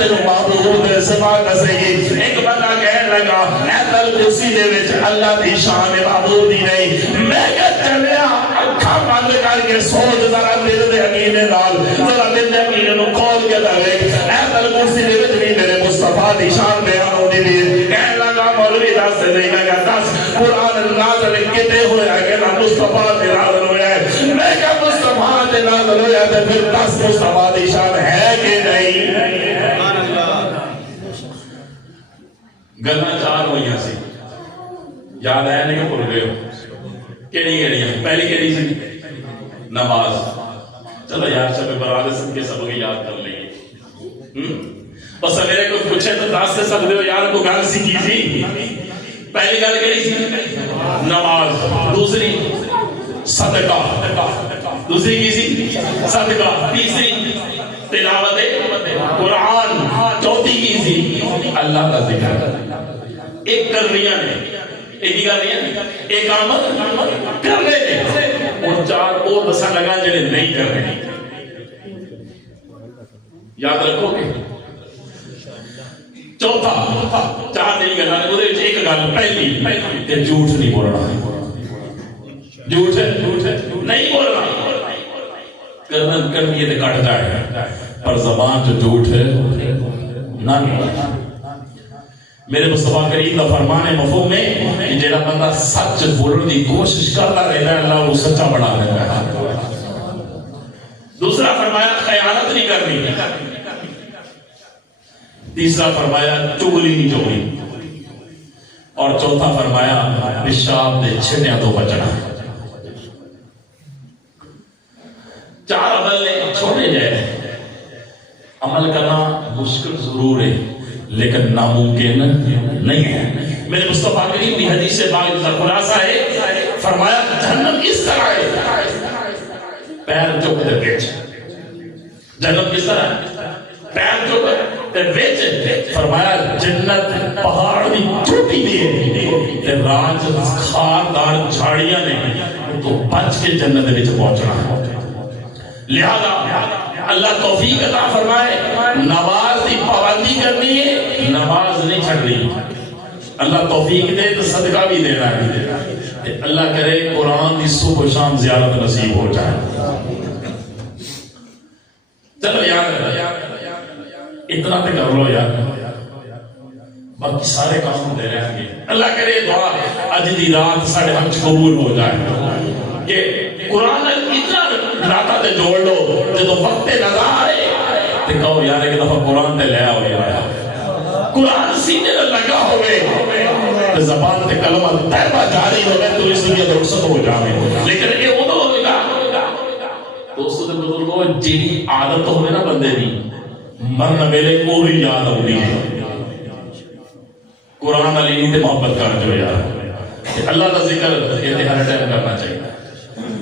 تینوں معبود سوا دسے گی. ایک بندہ کہنے لگا ایت الکرسی دے وچ اللہ دی شان معبود ہی نہیں. میں کہ چلیا اکھاں بند کر کے سوچ ذرا دل دے عقیدے نال ذرا دل دے عقیدے نوں کھول کے دے ایت الکرسی دے وچ بھی میرے مصطفیٰ دی شان بیان ہوندی ہے. کہنے لگا مولوی دس نہیں میں کہ دس قرآن نازل کتے ہویا کہ نہ مصطفیٰ تے نازل ہویا ہے. میں کہ مصطفیٰ تے نازل ہویا تے پھر دس مصطفیٰ دی شان ہے کہ نہیں. گلاں چار ہوئیاں سی یاد ہے نہیں بھول گئے ہو کیڑی پہلی کیڑی سی نماز. چلو یار شب برات سب کے سب یاد کر لیں گے. بس میرے کو پوچھے تو دس دے سکتے ہو یار کو گل سی کی سی. پہلی گل کیڑی سی نماز. دوسری صدقہ. دوسری کی سی صدقہ. تیسری تلاوت قرآن. چوتھی کی سی اللہ کا ذکر. ایک کر رہی نے ایک ہی کر رہی ہیں ایک عمل کر رہے ہیں اور چار اور دسا لگا جڑے نہیں کر رہے. یاد رکھو گے چوتھا چار نہیں کرنا ایک گل پہلی کہ جھوٹ نہیں بولنا. جھوٹ نہیں بولنا کرنا کرنی تو کٹ جائے پر زبان جو جھوٹ ہے نہ. میرے مصطفیٰ کریم کا فرمان ہے مفہوم ہے کہ جڑا بندہ سچ بولنے کی کوشش کرتا رہتا ہے اللہ وہ سچا بنا دیتا ہے. دوسرا فرمایا خیانت نہیں کرنی. تیسرا فرمایا چغلی نہیں چغلی. اور چوتھا فرمایا پیشاب دے چھٹیاں تو بچنا. چار عمل نے چھوڑے جائے. عمل کرنا مشکل ضرور ہے لیکن ناممکن نہیں ہے. میرے مصطفیٰ کریم کی حدیث سے باقی کا خلاصہ ہے فرمایا جہنم اس طرح ہے پیر چکتے بیچ. جہنم کس طرح ہے پیر چکتے بیچ. فرمایا جنت پہاڑ دی چوٹی دی ہے راج خاردار جھاڑیاں نے تو بچ کے جنت دے وچ پہنچنا ہے. لہذا اللہ توفیق عطا فرمائے نماز کی پابندی کرنی ہے نماز نہیں چھڑنی. اللہ توفیق دے تو صدقہ بھی دینا ہے. اللہ کرے قرآن کی صبح و شام زیارت نصیب ہو جائے. چلو یار اتنا تو کر لو یار باقی سارے کام ہوتے رہیں گے. اللہ کرے دعا اج دی رات ساڑھے ہم قبول ہو جائے کہ قرآن اتنا راتا تے جوڑ لو جدو وقت نظر آئے تے کہو یار ایک دفعہ قرآن تے لیا ہو یار قرآن سینے تے لگا ہوئے تے زبان تے کلمہ طیبہ جاری ہوئے تو اس لیے درست ہو جاوے. لیکن یہ وہ تو ہوگا دوستو تے بزرگوں جیڑی عادت ہوئے نا بندے دی مرن ویلے کو بھی یاد ہوگی قرآن علی نہیں تے محبت کر جو یار. اللہ کا ذکر یہ ہر ٹائم کرنا چاہیے.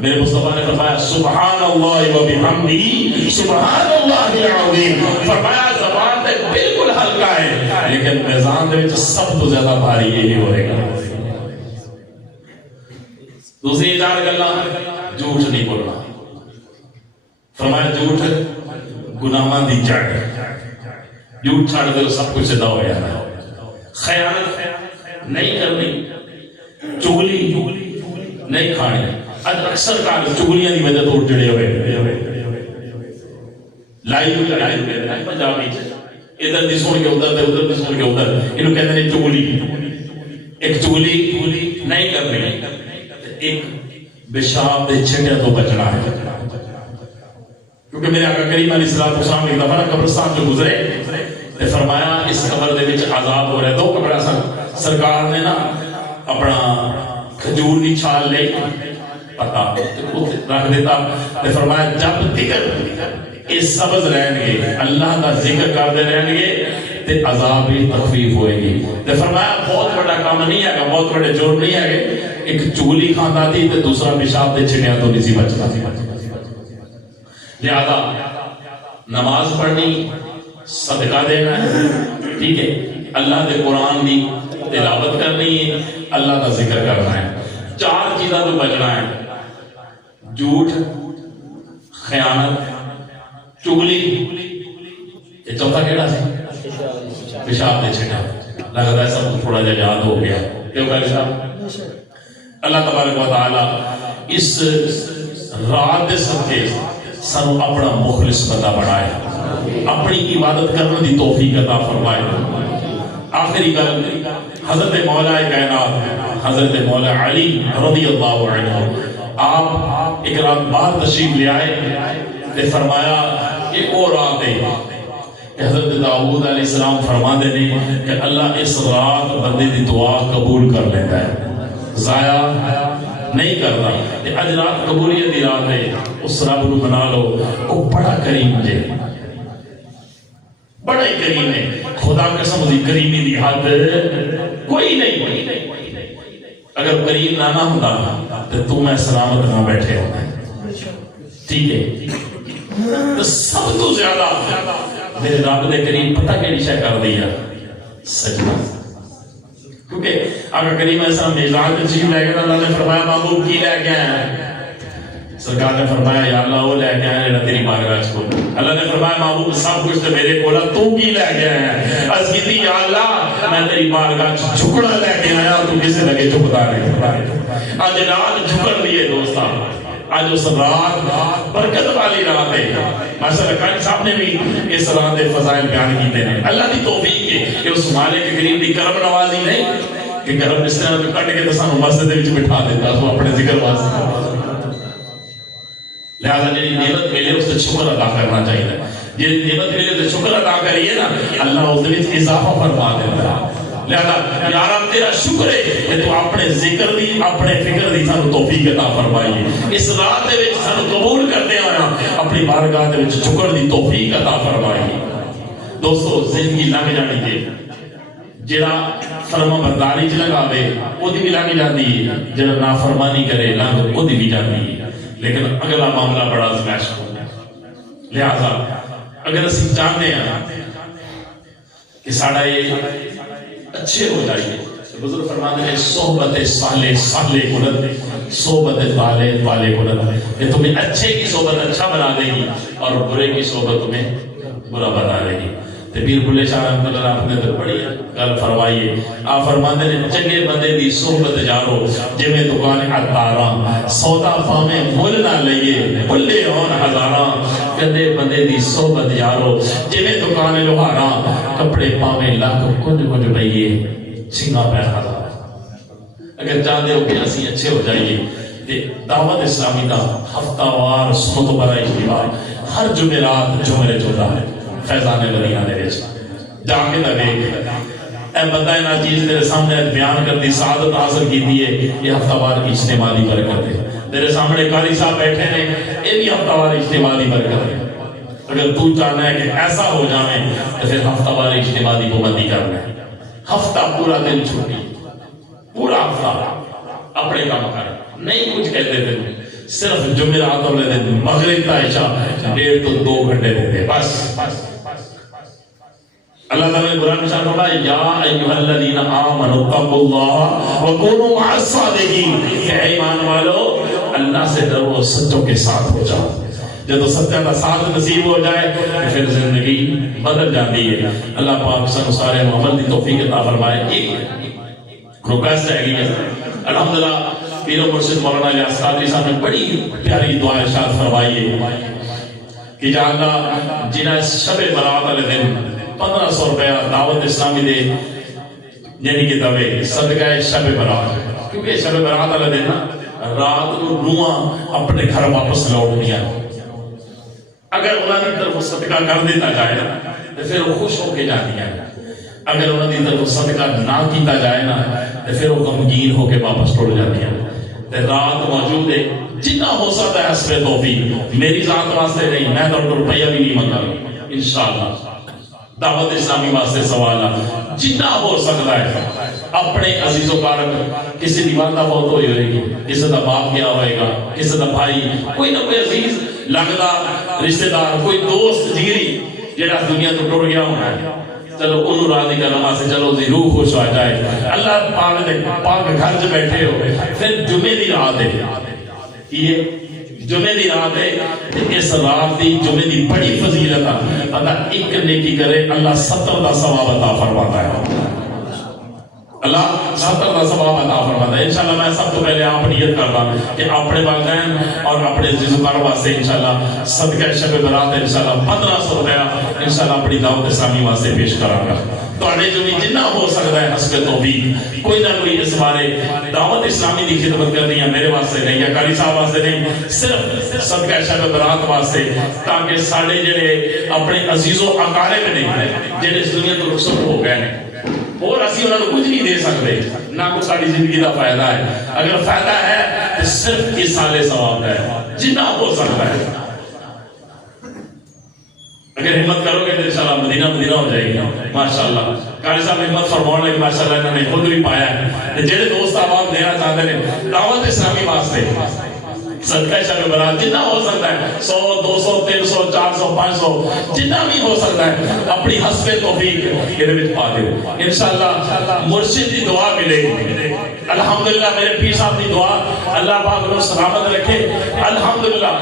میرے مصطفیٰ نے فرمایا سبحان اللہ و بحمدہ سبحان اللہ العظیم. فرمایا زبان تے بالکل ہلکا ہے لیکن میزان دے وچ سب تو زیادہ بھاری یہی ہوئے گا. دوسری چار گلاں جھوٹ نہیں بولنا. فرمایا جھوٹ گناہاں دی جڑ. جھوٹ چھڑ دے سب کچھ سیدھا ہو جاتا ہے. خیانت نہیں کرنی. چغلی نہیں کھانی. اکثر کار چغلیاں دی وجہ تو جڑے ہوئے لائی پنجابی ادھر دی سن کے ادھر ادھر دی سن کے ادھر انہوں کہتے ہیں چغلی. ایک چغلی نہیں کرنی. ایک پیشاب دے چھٹے تو بچنا ہے. کیونکہ میرے آقا کریم علیہ السلام ایک دفعہ قبرستان جو گزرے تے فرمایا اس قبر دے وچ عذاب ہو رہا ہے. دو قبرہ سرکار نے نا اپنا کھجور دی چھال لے پتا رکھ دیتا تے فرمایا جب تک یہ سبز رہن گے اللہ کا ذکر کرتے رہن گے تے عذاب بھی تخفیف ہوئے گی. تے فرمایا بہت بڑا کام نہیں ہے گا بہت بڑے جرم نہیں ہے. ایک چغلی کھانا تھی تے دوسرا پیشاب دے چھٹیاں تو نہیں سی بچتا. لہذا نماز پڑھنی صدقہ دینا ہے ٹھیک ہے. اللہ دے قرآن دی تلاوت کرنی ہے. اللہ کا ذکر کرنا ہے. چار چیزاں تو بچنا ہے. جھوٹ خیانت چغلی. یہ چوتھا کیڑا سی پیشاب دے چھٹا لگتا ہے سب تھوڑا جا یاد ہو گیا کیوں کہ اللہ تبارک و تعالی اس رات دے صدقے سانو اپنا مخلص بندہ بنائے اپنی عبادت کرنے دی توفیق عطا فرمائے آخری گل حضرت مولا کائنات حضرت مولا علی رضی اللہ عنہ آپ ایک رات باہر تشریف لے آئے تے فرمایا ایک اور رات ہے کہ حضرت داؤد علیہ السلام فرما دے نے کہ اللہ اس رات بندے دی دعا قبول کر لیتا ہے ضائع نہیں کرتا کہ اج رات قبولیت دی رات ہے اس رب نو بنا لو وہ بڑا کریم جے بڑا ہی کریم ہے خدا قسم دی کریمی دی حد کوئی نہیں اگر کریم نہ ہوتا تو تم میں سلامت نہ بیٹھے ہوتے ٹھیک ہے تو سب تو زیادہ میرے رب دے کریم پتہ کیڑی شے کر دیا سجدہ کیونکہ اگر کریم ایسا میزان کی چیز لے گیا اللہ نے فرمایا محبوب کی لے کے آیا سرکار نے فرمایا یا اللہ وہ لے کے آیا تیری بارگاہ کو اللہ نے فرمایا محبوب سب کچھ تو میرے کو تو کی لے کے آیا عرض کی تھی یا اللہ میں تیری بارگاہ جھکڑا لے کے آیا تو کسے لگے جھکتا نہیں آج رات جھکڑ لیے دوستا آج اس رات برکت والی رات ہے ماشاء اللہ قاری صاحب نے بھی اس رات فضائل بیان کیتے ہیں اللہ کی توفیق ہے کہ اس مالک کے قریب دی کرم نوازی نہیں کہ کرم اس طرح پہ کٹ کے تو سانو مسجد وچ بٹھا دیتا تو اپنے ذکر واسطے لہذا جی نعمت ملے اس سے شکر ادا کرنا چاہیے جی نعمت ملے تو شکر ادا کریے نا اللہ اس وچ اضافہ فرما دیتا ہے لہذا یارا تیرا شکر ہے کہ تو اپنے ذکر دی اپنے فکر دی سانو توفیق عطا فرمائی اس رات دے وچ سانو قبول کرتے آیا اپنی بارگاہ دے وچ شکر دی توفیق عطا فرمائی دوستو زندگی لنگ جانی دے جڑا فرما برداری چ لگاوے او دی بھی لنگ جاندی ہے جڑا نافرمانی کرے لنگ او دی بھی جاندی ہے لیکن اگلا معاملہ بڑا آزمائش ہوتا ہے لہذا اگر اسی چاہتے ہیں کہ ساڑھا یہ اچھے ہو جائیے بزرگ فرماتے ہیں صحبت صالح صالح کلت صحبت طالح طالح کلت کہ تمہیں اچھے کی صحبت اچھا بنا دے گی اور برے کی صحبت تمہیں برا بنا دے گی پیر بلے شاہ رحمت اللہ آپ نے تو بڑی گل فرمائیے آپ فرماتے ہیں چنگے بندے دی صحبت جارو جی میں دکان عطاراں سودا پاویں مول نہ لئیے بلے ہون ہزاراں گندے بندے دی صحبت جارو جی میں دکان لوہاراں کپڑے پاویں لاکھ کچھ کچھ لئیے سنگا پیر ہزار اگر چاہتے ہو کہ اسی اچھے ہو جائیے دعوت اسلامی دا ہفتہ وار سنت برا اجتماع ہر جمعرات جمعرے چودا ہے فیضان مدینہ دے وچ جا کے تے دیکھ اے بندہ نا چیز تیرے سامنے بیان کرتی سعادت حاصل کیتی ہے یہ ہفتہ وار اجتماع دی برکت ہے تیرے سامنے قاری صاحب بیٹھے نے یہ بھی ہفتہ وار اجتماع دی برکت ہے اگر تو چاہنا ہے کہ ایسا ہو جائے تو پھر ہفتہ وار اجتماع دی پابندی کرنا ہے ہفتہ پورا دن چھٹی پورا ہفتہ اپنے کام کر نہیں کچھ کہتے تھے صرف جمعرات والے دن مغرب تا عشاء 1.5 تو 2 گھنٹے دیتے بس اللہ تعالیٰ نے قرآن میں فرمایا یا ایھا الذین آمنوا اتقوا اللہ وکونوا مع الصادقین کہ ایمان والو اللہ سے ڈرو سچوں کے ساتھ ہو جاؤ جب سچا کا ساتھ نصیب ہو جائے پھر زندگی بدل جاتی ہے اللہ پاک سن سارے محمد دی توفیق عطا فرمائے ایک ریکویسٹ ہے گی الحمدللہ پیر و مرشد مولانا الیاس قادری صاحب نے بڑی پیاری دعا ارشاد فرمائی ہے کہ یا اللہ جنہیں شب برات والے دن 1500 روپیہ دعوت اسلامی دے یعنی کہ دوے صدقہ شب برات کیونکہ شب برات والے دن رات کو روحاں اپنے گھر واپس لوٹ دیا اگر انہوں نے طرف صدقہ کر دیتا جائے نا تو پھر وہ خوش ہو کے جاتی ہیں اگر انہوں نے طرف صدقہ نہ کیتا جائے نا تو پھر وہ غمگین ہو کے واپس ٹوٹ جاتی ہیں رات موجود ہے جتنا ہو سکتا ہے حسب توفیق میری ذات واسطے نہیں میں تو روپیہ بھی نہیں منگا انشاءاللہ دعوت اسلامی واسطے سوال ہے جتنا ہو سکتا ہے اپنے عزیز و کارک کسی دی والدہ فوت ہوئی ہوئے گی کسی دا باپ گیا ہوئے گا کسی دا بھائی کوئی نہ کوئی عزیز لگتا رشتہ دار کوئی دوست جگری جڑا دنیا تو ٹر گیا ہونا ہے چلو انہوں راضی کرنا واسطے چلو دی روح خوش ہو جائے اللہ پاک دے پاک گھر سے بیٹھے ہو پھر جمعے دی رات ہے یہ جمعے دی رات ہے، اس رات دی جمعے دی بڑی فضیلت ہے، بندہ ایک نیکی کرے اللہ 70 دا ثواب عطا فرماتا ہے، اللہ 70 دا ثواب عطا فرماتا ہے۔ انشاءاللہ میں سب تو پہلے آپ نیت کرتا کہ اپنے والدین اور اپنے عزیز و اقارب سے انشاءاللہ صدقہ شب برات انشاءاللہ 1500 روپیہ انشاءاللہ اپنی دعوت اسلامی واسطے پیش کراں گا۔ تو اڑے جو بھی جنہ ہو سکتا ہے حسب توفیق کوئی نہ کوئی اس بارے دعوت اسلامی دی خدمت کرنی ہے، میرے واسطے نہیں یا قاری صاحب واسطے نہیں، صرف صدقہ شب برات واسطے، تاکہ ساڑے جڑے اپنے عزیز و اقارب نے جڑے اس دنیا تو رخصت ہو گئے ہیں اور اسی انہوں نے کچھ نہیں دے سکتے، نہ کوئی ساری زندگی کا فائدہ ہے، اگر فائدہ ہے تو صرف اس سالے ثواب ہے جنہ ہو سکتا ہے۔ اگر ہمت کرو گے تو انشاءاللہ مدینہ مدینہ ہو جائے گی ماشاءاللہ۔ قاری صاحب ہمت فرمانے لگے ماشاءاللہ، انہوں نے خود بھی پایا ہے، جڑے دوست آباد دینا چاہتے ہیں دعوت اسلامی واسطے صدقہ شب برات جنہ ہو سکتا ہے 100 200 300 400 500 جنہ بھی ہو سکتا ہے اپنی حسب توفیق یہ وچ پا دیو انشاءاللہ۔ مرشد دی دعا ملے گی الحمدللہ، میرے پیر صاحب دی دعا اللہ پاک کو سلامت رکھے الحمدللہ۔